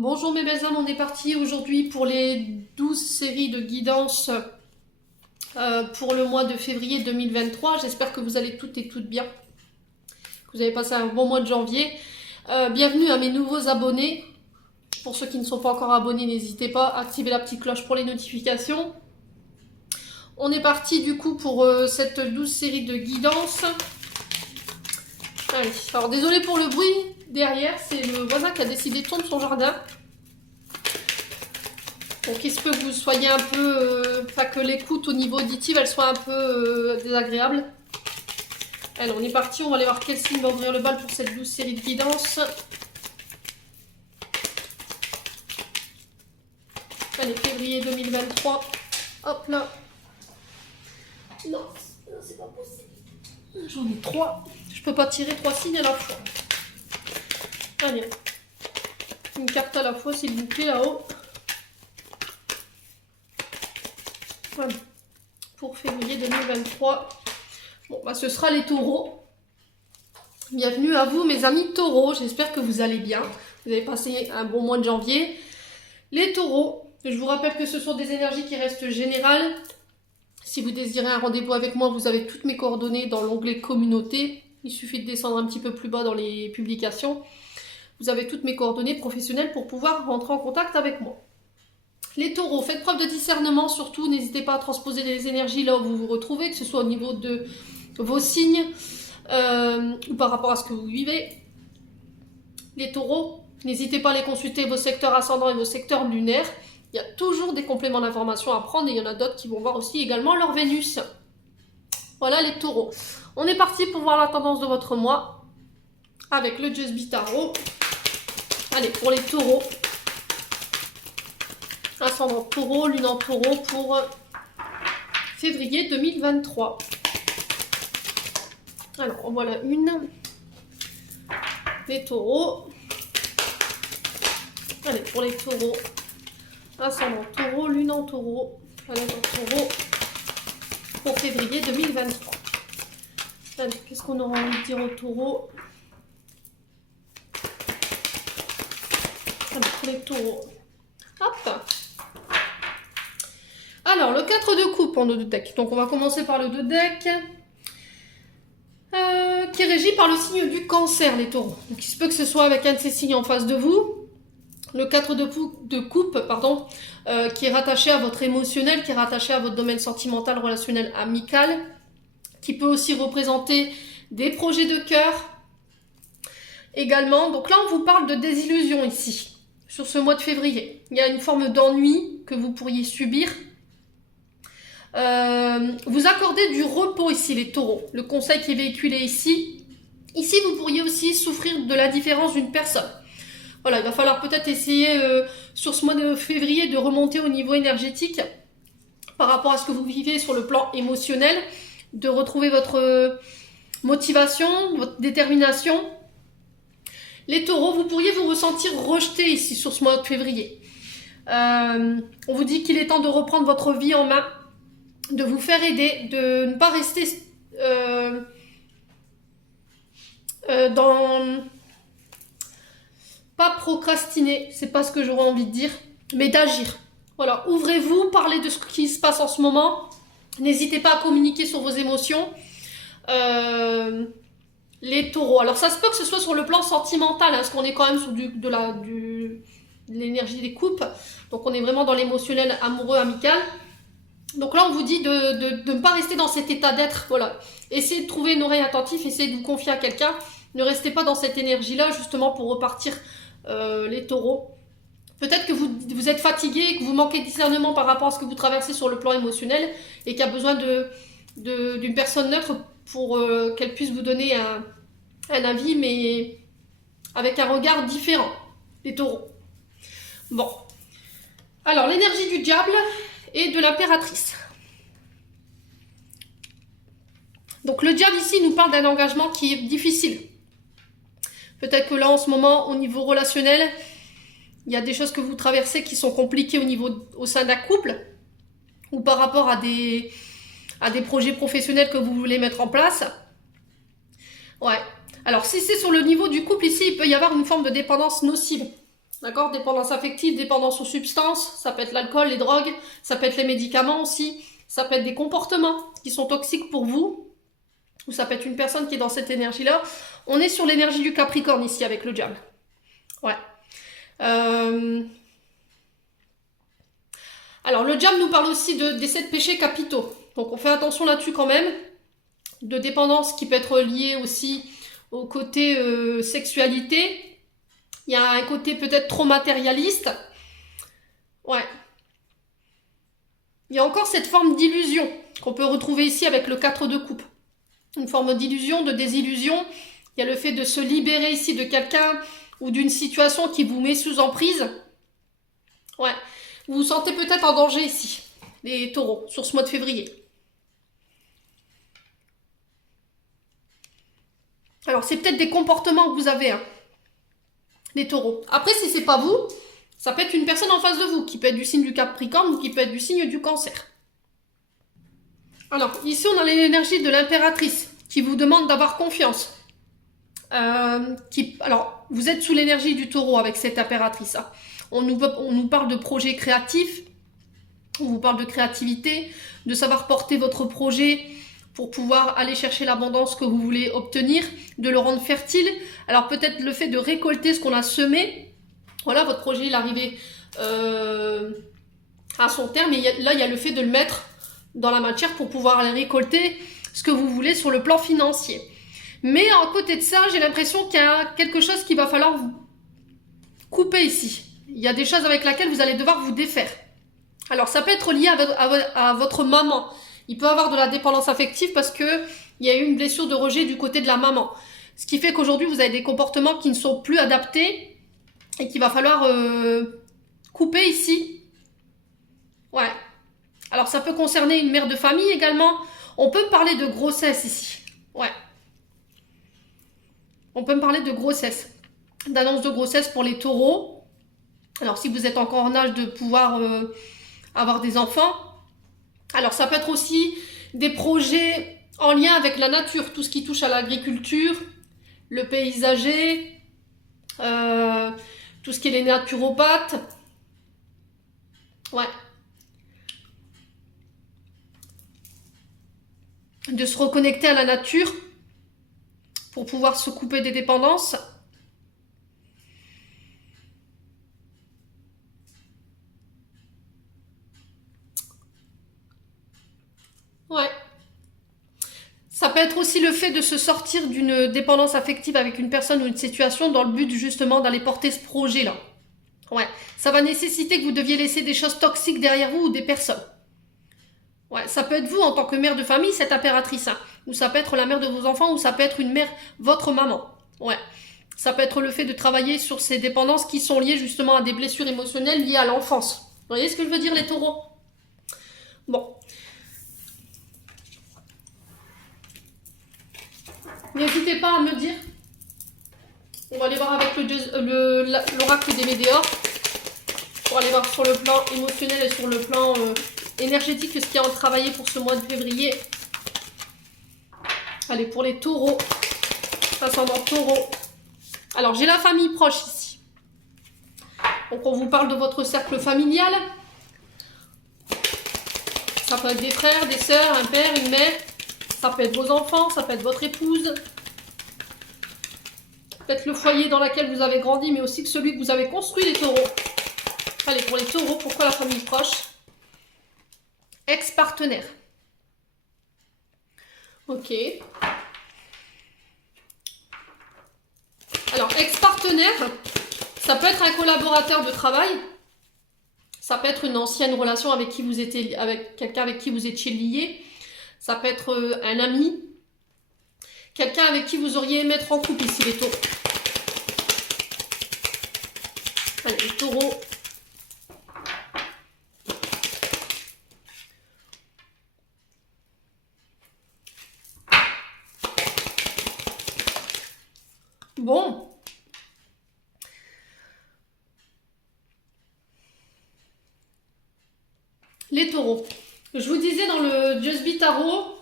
Bonjour mes belles âmes, on est parti aujourd'hui pour les 12 séries de guidance pour le mois de février 2023. J'espère que vous allez toutes et toutes bien, que vous avez passé un bon mois de janvier. Bienvenue à mes nouveaux abonnés. Pour ceux qui ne sont pas encore abonnés, n'hésitez pas à activer la petite cloche pour les notifications. On est parti du coup pour cette 12 séries de guidance. Allez, alors désolé pour le bruit derrière, c'est le voisin qui a décidé de tourner son jardin. Donc il se peut que vous soyez un peu, enfin que l'écoute au niveau auditif elle soit un peu désagréable. Alors on est parti, on va aller voir quel signe va ouvrir le bal pour cette 12 série de guidance. Allez, février 2023. Hop là. Non, c'est pas possible. J'en ai 3. Je peux pas tirer 3 signes à la fois. Allez. Une carte à la fois s'il vous plaît là-haut. Voilà. Pour février 2023. Bon, bah ce sera les taureaux. Bienvenue à vous mes amis taureaux. J'espère que vous allez bien. Vous avez passé un bon mois de janvier. Les taureaux, je vous rappelle que ce sont des énergies qui restent générales. Si vous désirez un rendez-vous avec moi, vous avez toutes mes coordonnées dans l'onglet communauté. Il suffit de descendre un petit peu plus bas dans les publications. Vous avez toutes mes coordonnées professionnelles pour pouvoir rentrer en contact avec moi. Les taureaux, faites preuve de discernement surtout. N'hésitez pas à transposer les énergies là où vous vous retrouvez, que ce soit au niveau de vos signes ou par rapport à ce que vous vivez. Les taureaux, n'hésitez pas à aller consulter vos secteurs ascendants et vos secteurs lunaires. Il y a toujours des compléments d'information à prendre et il y en a d'autres qui vont voir aussi également leur Vénus. Voilà les taureaux. On est parti pour voir la tendance de votre mois avec le Just Be Tarot. Allez, pour les taureaux. Ascendant taureau, lune en taureau pour février 2023. Alors, en voilà une. Les taureaux. Allez, pour les taureaux. Ascendant taureau, lune en taureau, planète en taureau pour février 2023. Allez, qu'est-ce qu'on aura envie de dire au taureau? Allez, pour les taureaux. Hop. Alors, le 4 de coupe en 2 deck. Donc, on va commencer par le 2 deck. Qui est régi par le signe du cancer, les taureaux. Donc, il se peut que ce soit avec un de ces signes en face de vous. Le 4 de coupe, pardon, qui est rattaché à votre émotionnel, qui est rattaché à votre domaine sentimental, relationnel, amical, qui peut aussi représenter des projets de cœur également. Donc là, on vous parle de désillusion ici, sur ce mois de février. Il y a une forme d'ennui que vous pourriez subir. Vous accordez du repos ici, les taureaux. Le conseil qui est véhiculé ici. Ici, vous pourriez aussi souffrir de l'indifférence d'une personne. Voilà, il va falloir peut-être essayer sur ce mois de février de remonter au niveau énergétique par rapport à ce que vous vivez sur le plan émotionnel, de retrouver votre motivation, votre détermination. Les taureaux, vous pourriez vous ressentir rejeté ici sur ce mois de février. On vous dit qu'il est temps de reprendre votre vie en main, de vous faire aider, de ne pas rester dans... Pas procrastiner, c'est pas ce que j'aurais envie de dire, mais d'agir. Voilà, ouvrez-vous, parlez de ce qui se passe en ce moment. N'hésitez pas à communiquer sur vos émotions. Les taureaux. Alors ça se peut que ce soit sur le plan sentimental, hein, parce qu'on est quand même sur de l'énergie des coupes. Donc on est vraiment dans l'émotionnel amoureux, amical. Donc là on vous dit de ne pas rester dans cet état d'être. Voilà. Essayez de trouver une oreille attentive, essayez de vous confier à quelqu'un. Ne restez pas dans cette énergie-là, justement pour repartir les taureaux. Peut-être que vous êtes fatigué, que vous manquez de discernement par rapport à ce que vous traversez sur le plan émotionnel et qu'il y a besoin d'une personne neutre pour qu'elle puisse vous donner un avis, mais avec un regard différent, les taureaux. Bon. Alors, l'énergie du diable et de l'impératrice. Donc, le diable ici nous parle d'un engagement qui est difficile. Peut-être que là, en ce moment, au niveau relationnel, il y a des choses que vous traversez qui sont compliquées au sein d'un couple ou par rapport à des projets professionnels que vous voulez mettre en place. Ouais. Alors, si c'est sur le niveau du couple, ici, il peut y avoir une forme de dépendance nocive. D'accord? Dépendance affective, dépendance aux substances, ça peut être l'alcool, les drogues, ça peut être les médicaments aussi, ça peut être des comportements qui sont toxiques pour vous, ou ça peut être une personne qui est dans cette énergie-là. On est sur l'énergie du Capricorne ici avec le diable. Ouais. Alors, le diable nous parle aussi des 7 péchés capitaux. Donc, on fait attention là-dessus quand même. De dépendance qui peut être liée aussi au côté sexualité. Il y a un côté peut-être trop matérialiste. Ouais. Il y a encore cette forme d'illusion qu'on peut retrouver ici avec le 4 de coupe. Une forme d'illusion, de désillusion. Il y a le fait de se libérer ici de quelqu'un ou d'une situation qui vous met sous emprise. Ouais. Vous vous sentez peut-être en danger ici, les taureaux, sur ce mois de février. Alors, c'est peut-être des comportements que vous avez, hein, les taureaux. Après, si c'est pas vous, ça peut être une personne en face de vous, qui peut être du signe du Capricorne ou qui peut être du signe du Cancer. Alors, ici, on a l'énergie de l'impératrice, qui vous demande d'avoir confiance. Alors, vous êtes sous l'énergie du taureau avec cette impératrice. Hein. On nous parle de projets créatifs, on vous parle de créativité, de savoir porter votre projet pour pouvoir aller chercher l'abondance que vous voulez obtenir, de le rendre fertile. Alors peut-être le fait de récolter ce qu'on a semé. Voilà, votre projet il est arrivé à son terme. Et là, il y a le fait de le mettre dans la matière pour pouvoir aller récolter ce que vous voulez sur le plan financier. Mais à côté de ça, j'ai l'impression qu'il y a quelque chose qu'il va falloir vous couper ici. Il y a des choses avec lesquelles vous allez devoir vous défaire. Alors, ça peut être lié à votre maman. Il peut avoir de la dépendance affective parce qu'il y a eu une blessure de rejet du côté de la maman. Ce qui fait qu'aujourd'hui, vous avez des comportements qui ne sont plus adaptés et qu'il va falloir couper ici. Ouais. Alors, ça peut concerner une mère de famille également. On peut me parler de grossesse ici. Ouais. On peut me parler de grossesse. D'annonce de grossesse pour les taureaux. Alors, si vous êtes encore en âge de pouvoir avoir des enfants. Alors, ça peut être aussi des projets en lien avec la nature. Tout ce qui touche à l'agriculture, le paysager, tout ce qui est les naturopathes. Ouais. De se reconnecter à la nature pour pouvoir se couper des dépendances. Ouais. Ça peut être aussi le fait de se sortir d'une dépendance affective avec une personne ou une situation dans le but justement d'aller porter ce projet-là. Ouais. Ça va nécessiter que vous deviez laisser des choses toxiques derrière vous ou des personnes. Ouais. Ça peut être vous en tant que mère de famille, cette impératrice, hein. Ou ça peut être la mère de vos enfants, ou ça peut être une mère, votre maman. Ouais. Ça peut être le fait de travailler sur ces dépendances qui sont liées justement à des blessures émotionnelles liées à l'enfance. Vous voyez ce que je veux dire, les taureaux? Bon. N'hésitez pas à me dire. On va aller voir avec l'oracle des Médéors. Pour aller voir sur le plan émotionnel et sur le plan énergétique ce qu'il y a à travailler pour ce mois de février. Allez, pour les taureaux. Ascendant taureau. Alors, j'ai la famille proche ici. Donc, on vous parle de votre cercle familial. Ça peut être des frères, des sœurs, un père, une mère. Ça peut être vos enfants, ça peut être votre épouse. Peut-être le foyer dans lequel vous avez grandi, mais aussi que celui que vous avez construit, les taureaux. Allez, pour les taureaux, pourquoi la famille proche? Ex-partenaire. Ok. Alors, ex-partenaire, ça peut être un collaborateur de travail. Ça peut être une ancienne relation avec qui vous étiez, avec quelqu'un avec qui vous étiez lié. Ça peut être un ami. Quelqu'un avec qui vous auriez aimé être en couple ici, les taureaux. Allez, les taureaux. Bon. Les taureaux. Je vous disais dans le Just Tarot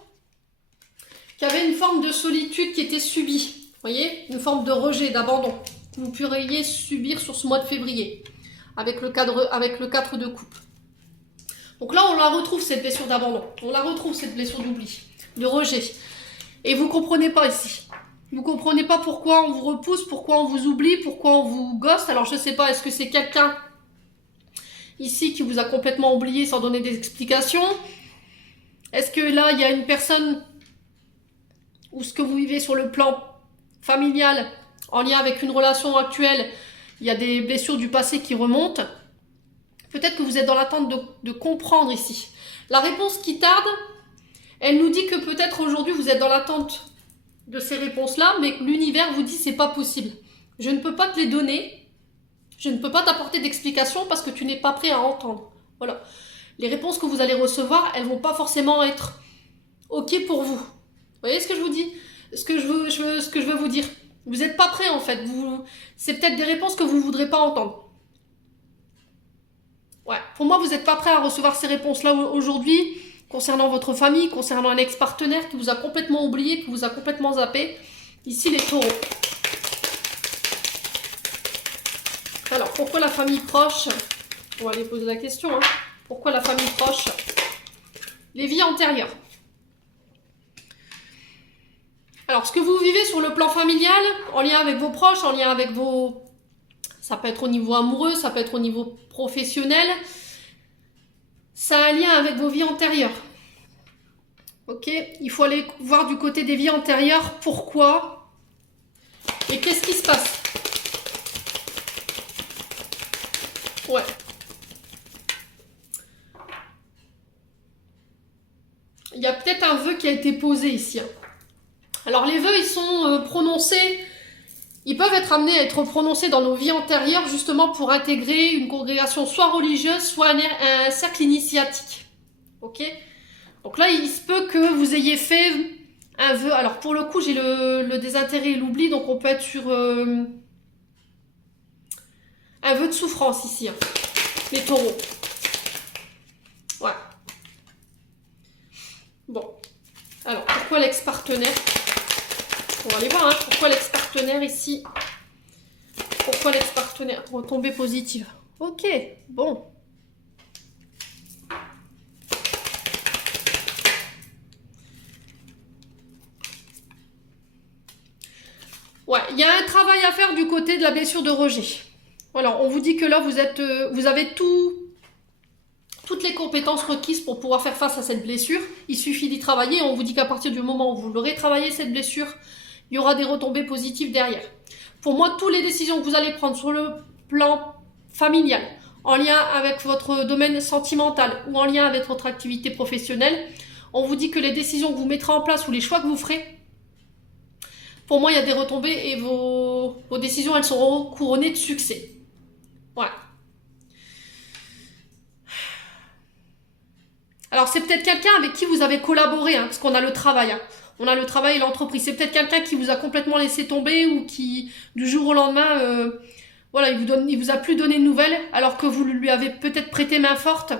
qu'il y avait une forme de solitude qui était subie. Vous voyez? Une forme de rejet, d'abandon. vous pourriez subir sur ce mois de février, avec le 4 de coupe. Donc là, on la retrouve, cette blessure d'abandon. On la retrouve, cette blessure d'oubli, de rejet. Et vous ne comprenez pas ici. Vous ne comprenez pas pourquoi on vous repousse, pourquoi on vous oublie, pourquoi on vous ghoste. Alors, je ne sais pas, est-ce que c'est quelqu'un ici qui vous a complètement oublié sans donner des explications? Est-ce que là, il y a une personne ou ce que vous vivez sur le plan familial, en lien avec une relation actuelle, il y a des blessures du passé qui remontent? Peut-être que vous êtes dans l'attente de comprendre ici. La réponse qui tarde, elle nous dit que peut-être aujourd'hui vous êtes dans l'attente de ces réponses-là, mais l'univers vous dit c'est pas possible. Je ne peux pas te les donner, je ne peux pas t'apporter d'explication parce que tu n'es pas prêt à entendre. Voilà. Les réponses que vous allez recevoir, elles vont pas forcément être OK pour vous. Vous voyez ce que je vous dis? Ce que je veux vous dire. Vous n'êtes pas prêt en fait. C'est peut-être des réponses que vous ne voudrez pas entendre. Ouais, pour moi, vous n'êtes pas prêt à recevoir ces réponses-là aujourd'hui, concernant votre famille, concernant un ex-partenaire qui vous a complètement oublié, qui vous a complètement zappé. Ici, les taureaux. Alors, pourquoi la famille proche? On va aller poser la question. Hein. Pourquoi la famille proche? Les vies antérieures. Alors, ce que vous vivez sur le plan familial, en lien avec vos proches, en lien avec vos... Ça peut être au niveau amoureux, ça peut être au niveau professionnel. Ça a un lien avec vos vies antérieures. Ok? Il faut aller voir du côté des vies antérieures. Pourquoi? Et qu'est-ce qui se passe? Ouais. Il y a peut-être un vœu qui a été posé ici. Alors les vœux, ils sont prononcés... Ils peuvent être amenés à être prononcés dans nos vies antérieures justement pour intégrer une congrégation soit religieuse, soit un cercle initiatique. Ok? Donc là, il se peut que vous ayez fait un vœu. Alors pour le coup, j'ai le désintérêt et l'oubli, donc on peut être sur un vœu de souffrance ici, hein, les taureaux. Ouais. Bon. Alors, pourquoi l'ex-partenaire? On va aller voir, hein, pourquoi l'ex-partenaire ici? Pourquoi l'ex-partenaire? Retombée positive. Ok, bon. Ouais, il y a un travail à faire du côté de la blessure de rejet. Voilà, on vous dit que là, vous avez toutes les compétences requises pour pouvoir faire face à cette blessure. Il suffit d'y travailler. On vous dit qu'à partir du moment où vous l'aurez travaillé, cette blessure, il y aura des retombées positives derrière. Pour moi, toutes les décisions que vous allez prendre sur le plan familial, en lien avec votre domaine sentimental ou en lien avec votre activité professionnelle, on vous dit que les décisions que vous mettrez en place ou les choix que vous ferez, pour moi, il y a des retombées et vos décisions, elles seront couronnées de succès. Voilà. Alors, c'est peut-être quelqu'un avec qui vous avez collaboré, hein, parce qu'on a le travail. Hein. On a le travail et l'entreprise. C'est peut-être quelqu'un qui vous a complètement laissé tomber ou qui, du jour au lendemain, voilà, il vous a plus donné de nouvelles, alors que vous lui avez peut-être prêté main forte.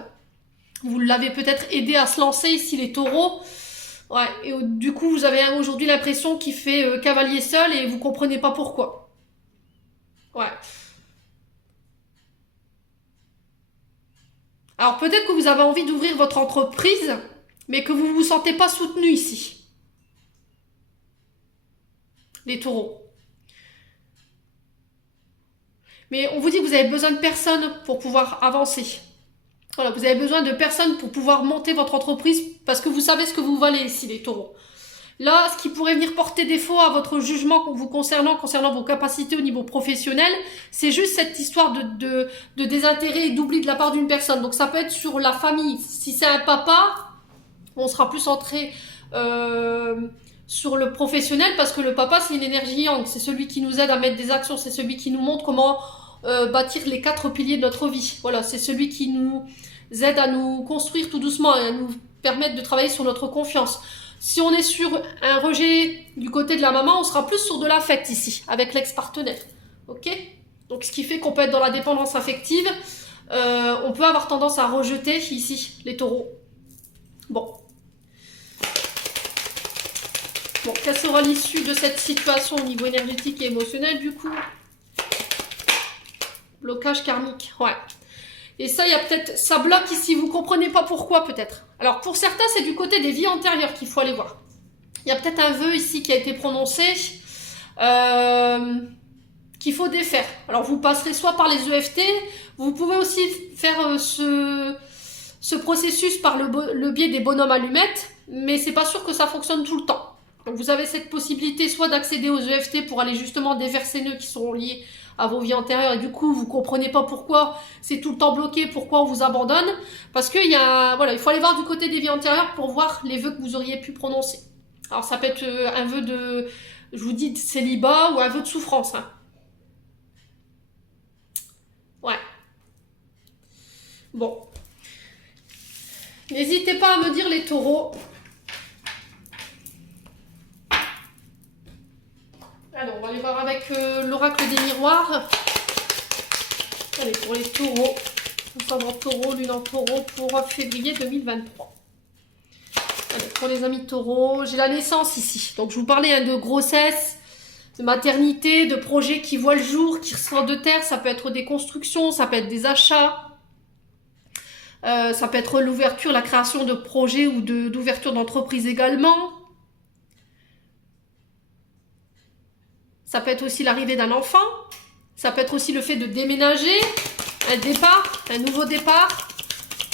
Vous l'avez peut-être aidé à se lancer ici, les taureaux. Ouais, et du coup, vous avez aujourd'hui l'impression qu'il fait cavalier seul et vous comprenez pas pourquoi. Ouais. Alors peut-être que vous avez envie d'ouvrir votre entreprise, mais que vous ne vous sentez pas soutenu ici. Les taureaux. Mais on vous dit que vous avez besoin de personnes pour pouvoir avancer. Voilà, vous avez besoin de personnes pour pouvoir monter votre entreprise parce que vous savez ce que vous valez ici, les taureaux. Là, ce qui pourrait venir porter défaut à votre jugement vous concernant vos capacités au niveau professionnel, c'est juste cette histoire de désintérêt et d'oubli de la part d'une personne. Donc ça peut être sur la famille. Si c'est un papa, on sera plus centré sur le professionnel parce que le papa, c'est une énergie yang. C'est celui qui nous aide à mettre des actions. C'est celui qui nous montre comment bâtir les 4 piliers de notre vie. Voilà, c'est celui qui nous aide à nous construire tout doucement et à nous permettre de travailler sur notre confiance. Si on est sur un rejet du côté de la maman, on sera plus sur de l'affect ici, avec l'ex-partenaire. Ok? Donc ce qui fait qu'on peut être dans la dépendance affective. On peut avoir tendance à rejeter ici, les taureaux. Bon. Bon, quelle sera l'issue de cette situation au niveau énergétique et émotionnel du coup? Blocage karmique, ouais. Et ça, il y a peut-être, ça bloque ici, vous comprenez pas pourquoi peut-être. Alors pour certains, c'est du côté des vies antérieures qu'il faut aller voir. Il y a peut-être un vœu ici qui a été prononcé, qu'il faut défaire. Alors vous passerez soit par les EFT, vous pouvez aussi faire ce processus par le biais des bonhommes allumettes, mais c'est pas sûr que ça fonctionne tout le temps. Donc vous avez cette possibilité soit d'accéder aux EFT pour aller justement défaire ces nœuds qui sont liés à vos vies antérieures et du coup vous comprenez pas pourquoi c'est tout le temps bloqué, pourquoi on vous abandonne, parce qu'il y a, voilà, il faut aller voir du côté des vies antérieures pour voir les vœux que vous auriez pu prononcer. Alors ça peut être un vœu de, je vous dis, de célibat ou un vœu de souffrance. Hein. Ouais. Bon. N'hésitez pas à me dire les taureaux. Alors, on va aller voir avec l'oracle des miroirs. Allez, pour les taureaux. Ascendant taureau, lune en taureau pour février 2023. Allez, pour les amis taureaux, j'ai la naissance ici. Donc, je vous parlais hein, de grossesse, de maternité, de projets qui voient le jour, qui ressortent de terre. Ça peut être des constructions, ça peut être des achats. Ça peut être l'ouverture, la création de projets ou d'ouverture d'entreprise également. Ça peut être aussi l'arrivée d'un enfant. Ça peut être aussi le fait de déménager, un départ, un nouveau départ.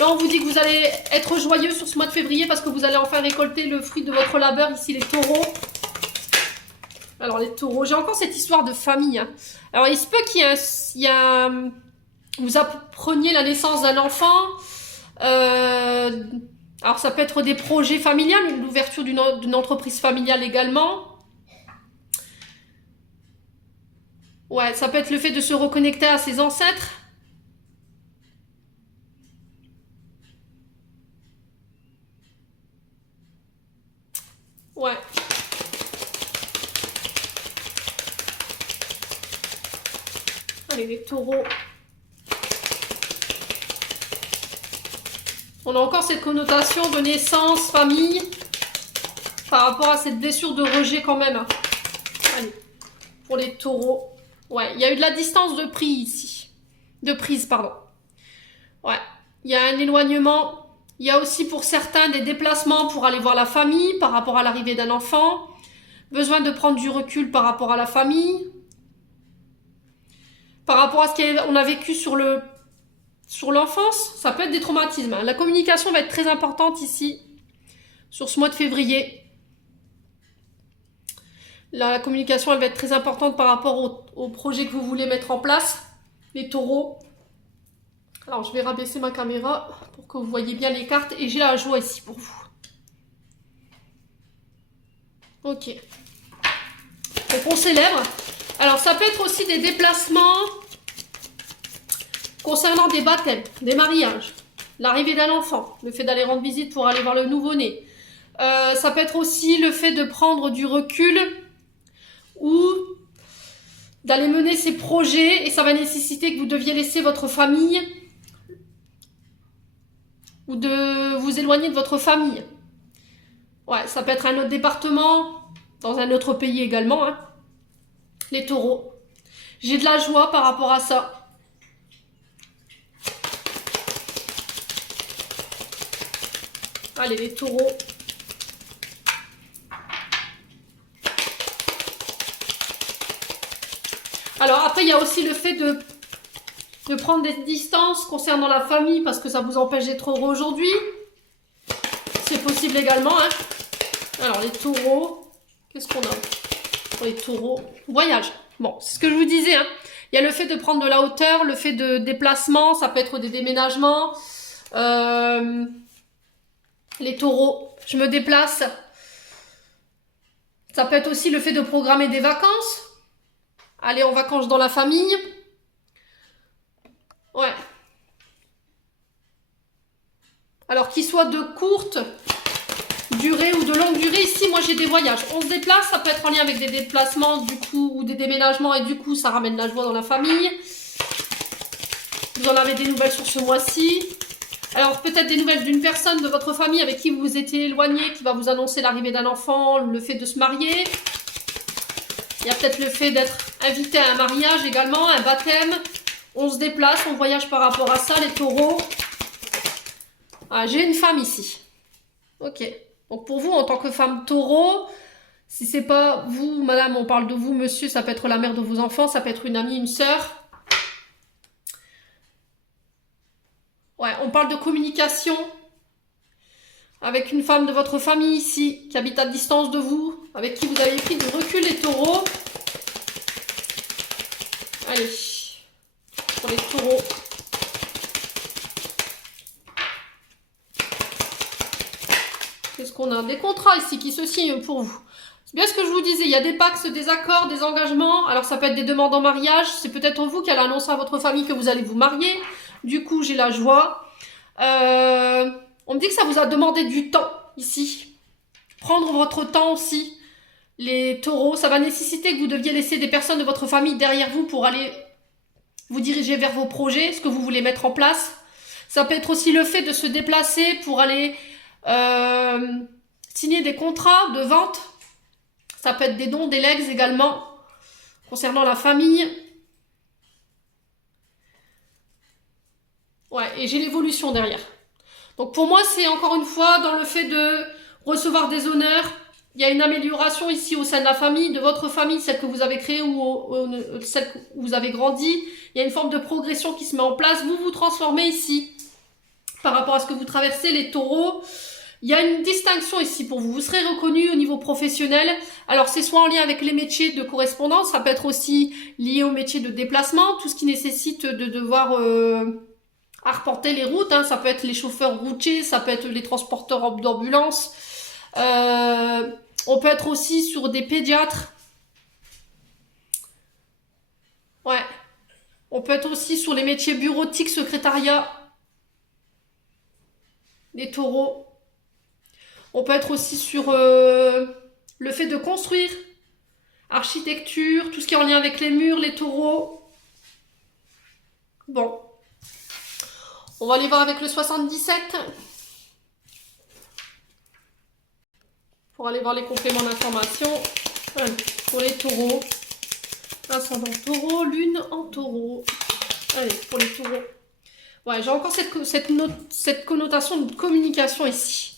Là, on vous dit que vous allez être joyeux sur ce mois de février parce que vous allez enfin récolter le fruit de votre labeur, ici les taureaux. Alors les taureaux, j'ai encore cette histoire de famille. Hein. Alors il se peut qu'il y a vous appreniez la naissance d'un enfant. Alors ça peut être des projets familiales, l'ouverture d'une entreprise familiale également. Ouais, ça peut être le fait de se reconnecter à ses ancêtres. Ouais. Allez, les taureaux. On a encore cette connotation de naissance, famille, par rapport à cette blessure de rejet quand même. Allez, pour les taureaux. Ouais, il y a eu de la distance de prise ici. De prise, pardon. Ouais, il y a un éloignement. Il y a aussi pour certains des déplacements pour aller voir la famille par rapport à l'arrivée d'un enfant. Besoin de prendre du recul par rapport à la famille. Par rapport à ce qu'on a vécu sur l'enfance, ça peut être des traumatismes. La communication va être très importante ici, sur ce mois de février. La communication, elle va être très importante par rapport au projet que vous voulez mettre en place, les taureaux. Alors, je vais rabaisser ma caméra pour que vous voyez bien les cartes. Et j'ai la joie ici pour vous. Ok. Donc, on célèbre. Alors, ça peut être aussi des déplacements concernant des baptêmes, des mariages, l'arrivée d'un enfant, le fait d'aller rendre visite pour aller voir le nouveau-né. Ça peut être aussi le fait de prendre du recul ou d'aller mener ses projets et ça va nécessiter que vous deviez laisser votre famille ou de vous éloigner de votre famille. Ouais, ça peut être un autre département, dans un autre pays également. Hein. Les taureaux. J'ai de la joie par rapport à ça. Allez, les taureaux. Alors après, il y a aussi le fait de prendre des distances concernant la famille parce que ça vous empêche d'être heureux aujourd'hui. C'est possible également. Hein. Alors, les taureaux. Qu'est-ce qu'on a pour les taureaux? Voyage. Bon, c'est ce que je vous disais. Hein. Il y a le fait de prendre de la hauteur, le fait de déplacement. Ça peut être des déménagements. Les taureaux. Je me déplace. Ça peut être aussi le fait de programmer des vacances. Aller en vacances dans la famille. Ouais. Alors, qu'ils soient de courte durée ou de longue durée, ici, moi, j'ai des voyages. On se déplace, ça peut être en lien avec des déplacements, du coup, ou des déménagements, et du coup, ça ramène la joie dans la famille. Vous en avez des nouvelles sur ce mois-ci. Alors, peut-être des nouvelles d'une personne de votre famille avec qui vous vous étiez éloigné, qui va vous annoncer l'arrivée d'un enfant, le fait de se marier. Il y a peut-être le fait d'être invité à un mariage également, un baptême, On se déplace, on voyage par rapport à ça, les taureaux. Ah, j'ai une femme ici. Ok. Donc pour vous, en tant que femme taureau, si c'est pas vous, madame, on parle de vous, monsieur, ça peut être la mère de vos enfants, ça peut être une amie, une sœur. Ouais, on parle de communication avec une femme de votre famille ici, qui habite à distance de vous, avec qui vous avez pris du recul, les taureaux. Allez, pour les taureaux. Qu'est-ce qu'on a? Des contrats ici qui se signent pour vous. C'est bien ce que je vous disais, il y a des pactes, des accords, des engagements. Alors ça peut être des demandes en mariage, c'est peut-être vous qui allez annoncer à votre famille que vous allez vous marier. Du coup, j'ai la joie. On me dit que ça vous a demandé du temps ici. Prendre votre temps aussi. Les taureaux, ça va nécessiter que vous deviez laisser des personnes de votre famille derrière vous pour aller vous diriger vers vos projets, ce que vous voulez mettre en place. Ça peut être aussi le fait de se déplacer pour aller signer des contrats de vente. Ça peut être des dons, des legs également, concernant la famille. Ouais, et j'ai l'évolution derrière. Donc pour moi, c'est encore une fois dans le fait de recevoir des honneurs. Il y a une amélioration ici au sein de la famille, de votre famille, celle que vous avez créée ou celle où vous avez grandi. Il y a une forme de progression qui se met en place. Vous vous transformez ici par rapport à ce que vous traversez, les taureaux. Il y a une distinction ici pour vous. Vous serez reconnu au niveau professionnel. Alors, c'est soit en lien avec les métiers de correspondance, ça peut être aussi lié au métier de déplacement, tout ce qui nécessite de devoir arpenter les routes. Hein. Ça peut être les chauffeurs routiers, ça peut être les transporteurs d'ambulance. On peut être aussi sur des pédiatres. Ouais. On peut être aussi sur les métiers bureautiques, secrétariat. Les taureaux. On peut être aussi sur le fait de construire, architecture, tout ce qui est en lien avec les murs, les taureaux. Bon. On va aller voir avec le 77. Pour aller voir les compléments d'information. Pour les taureaux. Ascendant taureau, lune en taureau. Allez, pour les taureaux. Ouais, j'ai encore cette connotation de communication ici.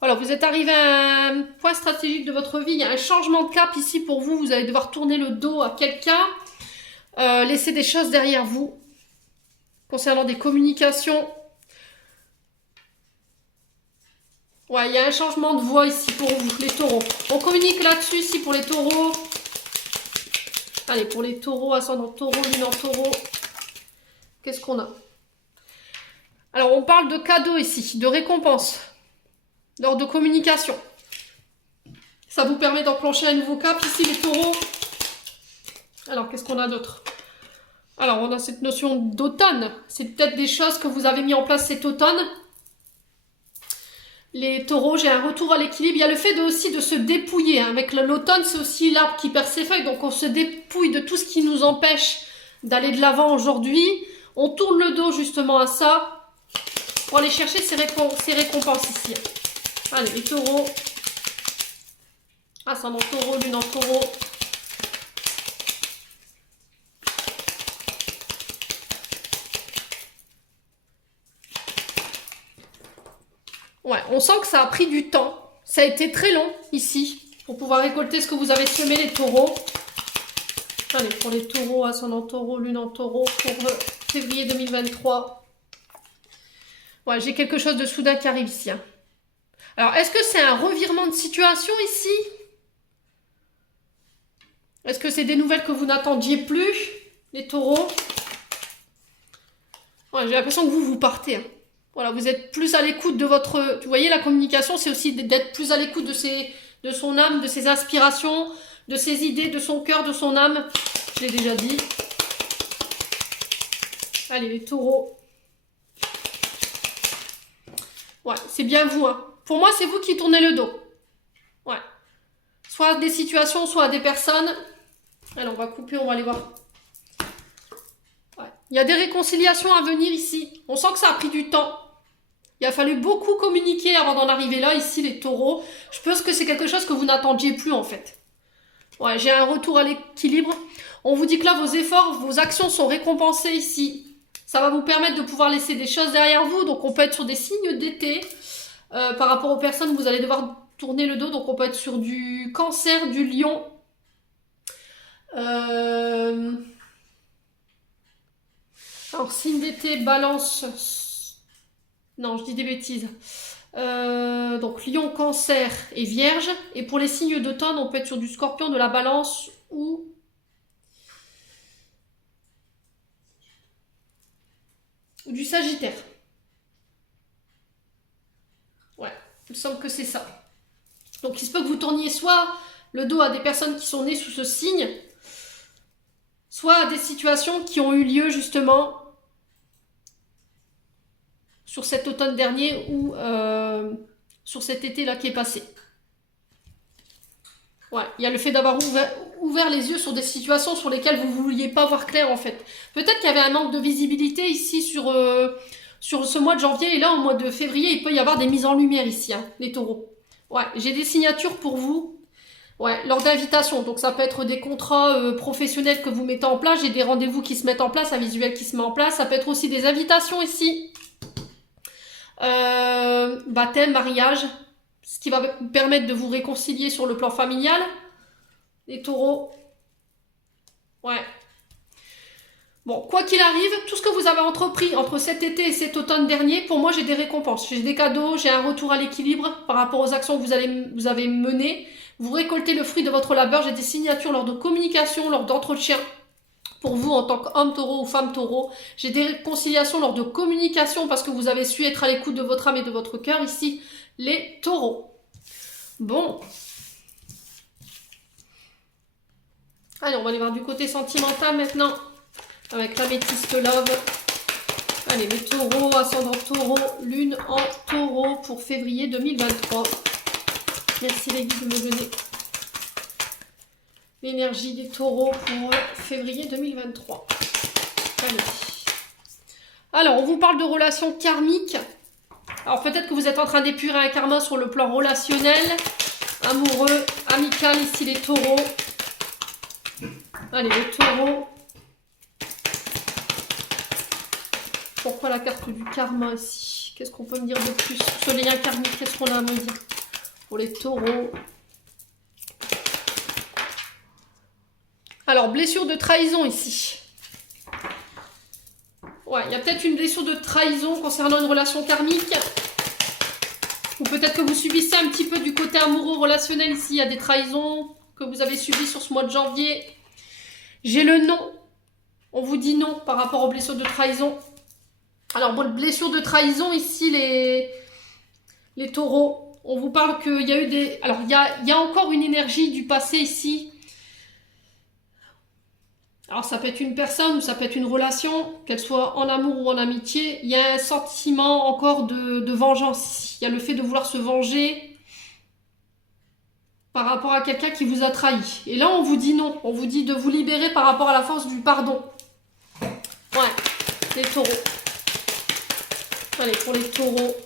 Voilà, vous êtes arrivé à un point stratégique de votre vie. Il y a un changement de cap ici pour vous. Vous allez devoir tourner le dos à quelqu'un. Laisser des choses derrière vous. Concernant des communications. Ouais, il y a un changement de voix ici pour vous, les taureaux. On communique là-dessus ici pour les taureaux. Allez, pour les taureaux, ascendant taureau, lune en taureau. Qu'est-ce qu'on a? Alors, on parle de cadeaux ici, de récompenses. Lors de communication. Ça vous permet d'enclencher un nouveau cap ici, les taureaux. Alors, qu'est-ce qu'on a d'autre? Alors, on a cette notion d'automne. C'est peut-être des choses que vous avez mis en place cet automne. Les taureaux, j'ai un retour à l'équilibre. Il y a le fait aussi de se dépouiller. Hein. Avec l'automne, c'est aussi l'arbre qui perd ses feuilles. Donc, on se dépouille de tout ce qui nous empêche d'aller de l'avant aujourd'hui. On tourne le dos justement à ça pour aller chercher ces récompenses ici. Allez, les taureaux. Ascendant taureau, lune en taureau. Ouais, on sent que ça a pris du temps. Ça a été très long ici pour pouvoir récolter ce que vous avez semé, les taureaux. Allez, pour les taureaux, ascendant taureau, lune en taureau, pour février 2023. Ouais, j'ai quelque chose de soudain qui arrive ici. Hein. Alors, est-ce que c'est un revirement de situation ici? Est-ce que c'est des nouvelles que vous n'attendiez plus, les taureaux? Ouais, j'ai l'impression que vous partez. Hein. Voilà, vous êtes plus à l'écoute de votre... Vous voyez, la communication, c'est aussi d'être plus à l'écoute de son âme, de ses aspirations, de ses idées, de son cœur, de son âme. Je l'ai déjà dit. Allez, les taureaux. Ouais, c'est bien vous. Hein. Pour moi, c'est vous qui tournez le dos. Ouais. Soit à des situations, soit à des personnes. Allez, on va couper, on va aller voir. Ouais. Il y a des réconciliations à venir ici. On sent que ça a pris du temps. Il a fallu beaucoup communiquer avant d'en arriver là, ici, les taureaux. Je pense que c'est quelque chose que vous n'attendiez plus, en fait. Ouais, j'ai un retour à l'équilibre. On vous dit que là, vos efforts, vos actions sont récompensées ici. Ça va vous permettre de pouvoir laisser des choses derrière vous. Donc, on peut être sur des signes d'été. Par rapport aux personnes, vous allez devoir tourner le dos. Donc, on peut être sur du Cancer, du Lion. Alors, signe d'été, Balance. Non, je dis des bêtises. Donc, Lion, Cancer et Vierge. Et pour les signes d'automne, on peut être sur du Scorpion, de la Balance ou du Sagittaire. Ouais, il me semble que c'est ça. Donc il se peut que vous tourniez soit le dos à des personnes qui sont nées sous ce signe, soit à des situations qui ont eu lieu justement sur cet automne dernier ou sur cet été-là qui est passé. Ouais, il y a le fait d'avoir ouvert les yeux sur des situations sur lesquelles vous ne vouliez pas voir clair en fait. Peut-être qu'il y avait un manque de visibilité ici sur ce mois de janvier, et là, au mois de février, il peut y avoir des mises en lumière ici, hein, les taureaux. Ouais, j'ai des signatures pour vous. Ouais, lors d'invitation. Donc, ça peut être des contrats professionnels que vous mettez en place. J'ai des rendez-vous qui se mettent en place, un visuel qui se met en place. Ça peut être aussi des invitations ici. Baptême, mariage. Ce qui va vous permettre de vous réconcilier sur le plan familial. Les taureaux. Ouais. Bon, quoi qu'il arrive, tout ce que vous avez entrepris entre cet été et cet automne dernier, pour moi, j'ai des récompenses. J'ai des cadeaux, j'ai un retour à l'équilibre par rapport aux actions que vous avez menées. Vous récoltez le fruit de votre labeur. J'ai des signatures lors de communication, lors d'entretien. Pour vous, en tant qu'homme taureau ou femme taureau. J'ai des réconciliations lors de communication parce que vous avez su être à l'écoute de votre âme et de votre cœur. Ici, les taureaux. Bon. Allez, on va aller voir du côté sentimental maintenant. Avec l'améthyste love. Allez, les taureaux, ascendant taureau, lune en taureau pour février 2023. Merci les guides de me donner l'énergie des taureaux pour février 2023. Allez. Alors, on vous parle de relations karmiques. Alors, peut-être que vous êtes en train d'épurer un karma sur le plan relationnel, amoureux, amical, ici les taureaux. Allez, les taureaux. Pourquoi la carte du karma ici? Qu'est-ce qu'on peut me dire de plus sur ce lien karmique? Qu'est-ce qu'on a à me dire pour les taureaux? Alors, blessure de trahison ici. Ouais, il y a peut-être une blessure de trahison concernant une relation karmique. Ou peut-être que vous subissez un petit peu du côté amoureux relationnel ici. Il y a des trahisons que vous avez subies sur ce mois de janvier. J'ai le non. On vous dit non par rapport aux blessures de trahison. Alors, bon, blessure de trahison ici, les taureaux. On vous parle qu'il y a eu des... Alors, il y a encore une énergie du passé ici. Alors, ça peut être une personne ou ça peut être une relation, qu'elle soit en amour ou en amitié. Il y a un sentiment encore de vengeance ici. Il y a le fait de vouloir se venger par rapport à quelqu'un qui vous a trahi. Et là, on vous dit non. On vous dit de vous libérer par rapport à la force du pardon. Ouais, les taureaux. Allez, pour les taureaux.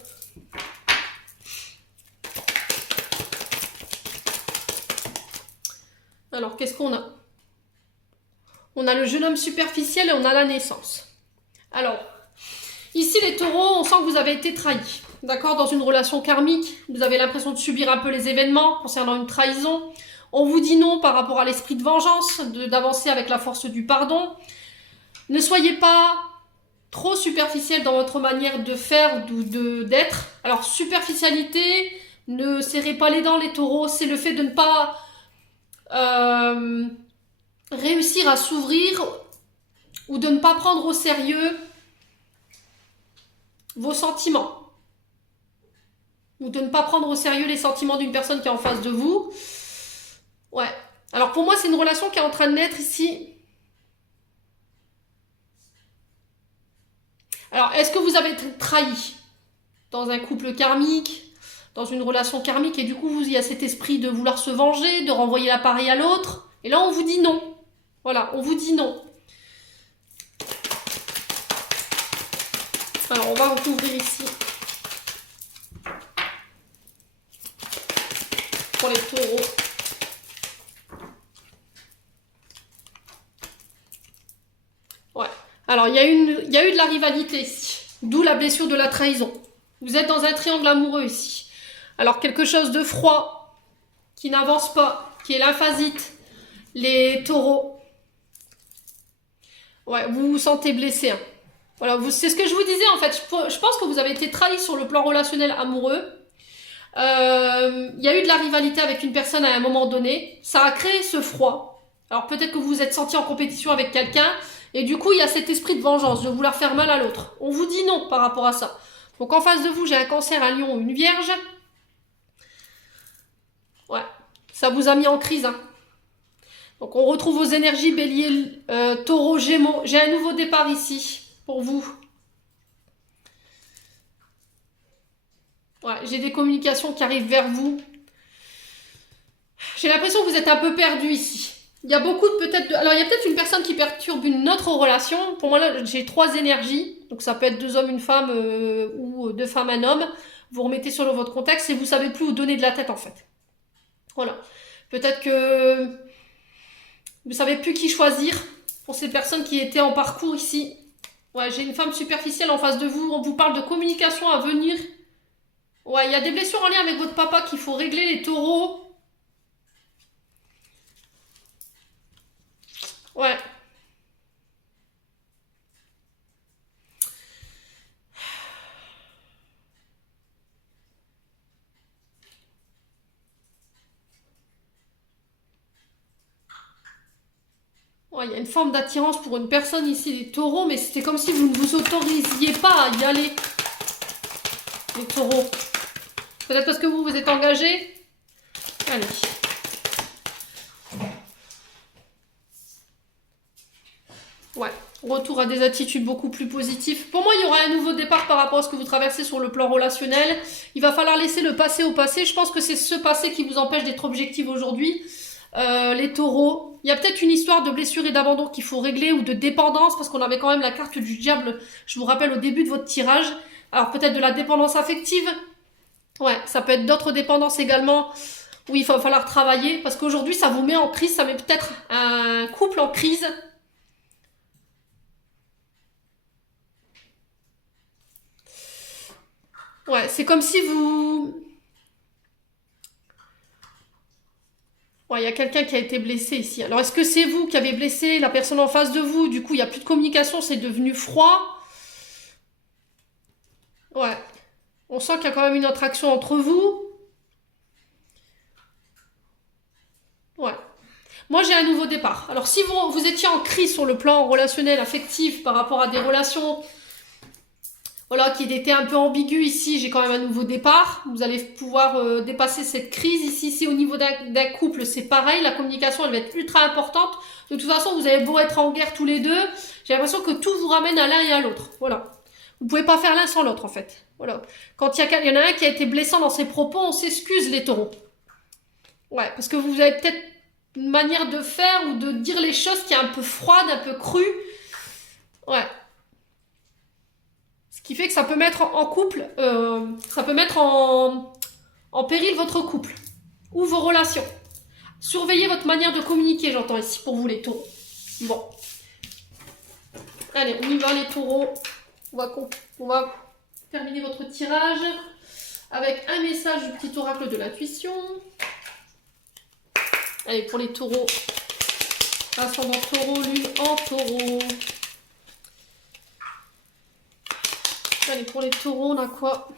Alors, qu'est-ce qu'on a? On a le jeune homme superficiel et on a la naissance. Alors, ici les taureaux, on sent que vous avez été trahis. D'accord? Dans une relation karmique, vous avez l'impression de subir un peu les événements concernant une trahison. On vous dit non par rapport à l'esprit de vengeance, d'avancer avec la force du pardon. Ne soyez pas trop superficiel dans votre manière de faire ou d'être. Alors, superficialité, ne serrez pas les dents les taureaux, c'est le fait de ne pas... réussir à s'ouvrir ou de ne pas prendre au sérieux vos sentiments ou de ne pas prendre au sérieux les sentiments d'une personne qui est en face de vous. Ouais. Alors pour moi, c'est une relation qui est en train de naître ici. Alors, est-ce que vous avez été trahi dans un couple karmique, dans une relation karmique, et du coup, il y a cet esprit de vouloir se venger, de renvoyer l'appareil à l'autre, et là, on vous dit non. Voilà, on vous dit non. Alors, on va recouvrir ici. Pour les taureaux. Alors, il y a eu de la rivalité ici. D'où la blessure de la trahison. Vous êtes dans un triangle amoureux ici. Alors, quelque chose de froid, qui n'avance pas, qui est l'emphasite. Les taureaux. Ouais, vous vous sentez blessé. Hein. Voilà, c'est ce que je vous disais en fait. Je pense que vous avez été trahi sur le plan relationnel amoureux. Il y a eu de la rivalité avec une personne à un moment donné. Ça a créé ce froid. Alors peut-être que vous vous êtes senti en compétition avec quelqu'un. Et du coup, il y a cet esprit de vengeance, de vouloir faire mal à l'autre. On vous dit non par rapport à ça. Donc en face de vous, j'ai un cancer, un lion, une vierge. Ouais, ça vous a mis en crise. Hein. Donc on retrouve vos énergies, bélier, taureau, gémeaux. J'ai un nouveau départ ici, pour vous. Ouais, j'ai des communications qui arrivent vers vous. J'ai l'impression que vous êtes un peu perdu ici. Il y a beaucoup de peut-être... Alors, il y a peut-être une personne qui perturbe une autre relation. Pour moi, là, j'ai 3 énergies. Donc, ça peut être 2 hommes, une femme ou 2 femmes, un homme. Vous remettez sur votre contexte et vous savez plus où donner de la tête, en fait. Voilà. Peut-être que vous savez plus qui choisir pour ces personnes qui étaient en parcours ici. Ouais, j'ai une femme superficielle en face de vous. On vous parle de communication à venir. Ouais, il y a des blessures en lien avec votre papa qu'il faut régler, les taureaux. Ouais. Ouais, il y a une forme d'attirance pour une personne ici, les taureaux, mais c'était comme si vous ne vous autorisiez pas à y aller. Les taureaux. Peut-être parce que vous vous êtes engagé. Allez. Ouais. Retour à des attitudes beaucoup plus positives. Pour moi, il y aura un nouveau départ par rapport à ce que vous traversez sur le plan relationnel. Il va falloir laisser le passé au passé. Je pense que c'est ce passé qui vous empêche d'être objectif aujourd'hui. Les taureaux. Il y a peut-être une histoire de blessure et d'abandon qu'il faut régler ou de dépendance parce qu'on avait quand même la carte du diable, je vous rappelle, au début de votre tirage. Alors peut-être de la dépendance affective. Ouais, ça peut être d'autres dépendances également où il va falloir travailler parce qu'aujourd'hui ça vous met en crise, ça met peut-être un couple en crise. Ouais, c'est comme si vous... Ouais, il y a quelqu'un qui a été blessé ici. Alors, est-ce que c'est vous qui avez blessé la personne en face de vous? Du coup, il n'y a plus de communication, c'est devenu froid. Ouais. On sent qu'il y a quand même une attraction entre vous. Ouais. Moi, j'ai un nouveau départ. Alors, si vous étiez en crise sur le plan relationnel, affectif, par rapport à des relations... Voilà, qui était un peu ambigu ici, j'ai quand même un nouveau départ. Vous allez pouvoir dépasser cette crise ici. Si au niveau d'un couple, c'est pareil, la communication, elle va être ultra importante. De toute façon, vous allez beau être en guerre tous les deux, j'ai l'impression que tout vous ramène à l'un et à l'autre. Voilà. Vous pouvez pas faire l'un sans l'autre, en fait. Voilà. Quand il y en a un qui a été blessant dans ses propos, on s'excuse, les taureaux. Ouais, parce que vous avez peut-être une manière de faire ou de dire les choses qui est un peu froide, un peu crue. Ouais. Ce qui fait que ça peut mettre en couple, ça peut mettre en péril votre couple ou vos relations. Surveillez votre manière de communiquer, j'entends ici, pour vous les taureaux. Bon. Allez, on y va les taureaux. On va terminer votre tirage avec un message du petit oracle de l'intuition. Allez, pour les taureaux, ascendant taureau, lune en taureau. Allez, pour les taureaux, on a quoi?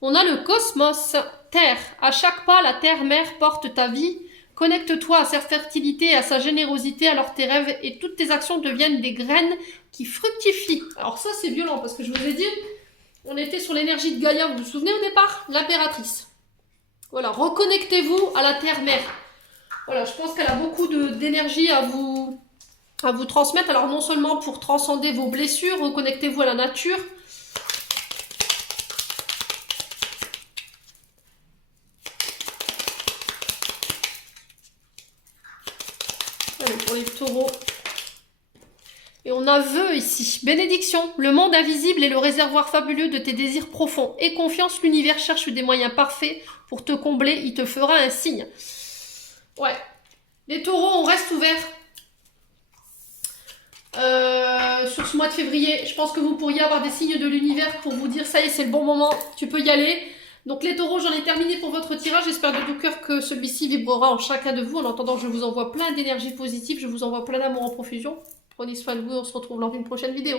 On a le cosmos, terre. À chaque pas, la terre-mère porte ta vie. Connecte-toi à sa fertilité et à sa générosité, alors tes rêves et toutes tes actions deviennent des graines qui fructifient. Alors ça, c'est violent, parce que je vous ai dit, on était sur l'énergie de Gaïa, vous vous souvenez au départ? L'impératrice. Voilà, reconnectez-vous à la terre-mère. Voilà, je pense qu'elle a beaucoup d'énergie à vous transmettre. Alors non seulement pour transcender vos blessures, reconnectez-vous à la nature. Allez, pour les taureaux. Et on a vœu ici. Bénédiction. Le monde invisible est le réservoir fabuleux de tes désirs profonds. Aie confiance, l'univers cherche des moyens parfaits pour te combler. Il te fera un signe. Ouais. Les taureaux, on reste ouvert. sur ce mois de février. Je pense que vous pourriez avoir des signes de l'univers pour vous dire ça y est, c'est le bon moment, tu peux y aller. Donc les taureaux, j'en ai terminé pour votre tirage. J'espère de tout cœur que celui-ci vibrera en chacun de vous. En attendant, je vous envoie plein d'énergie positive, je vous envoie plein d'amour en profusion. Prenez soin de vous, on se retrouve lors d'une prochaine vidéo.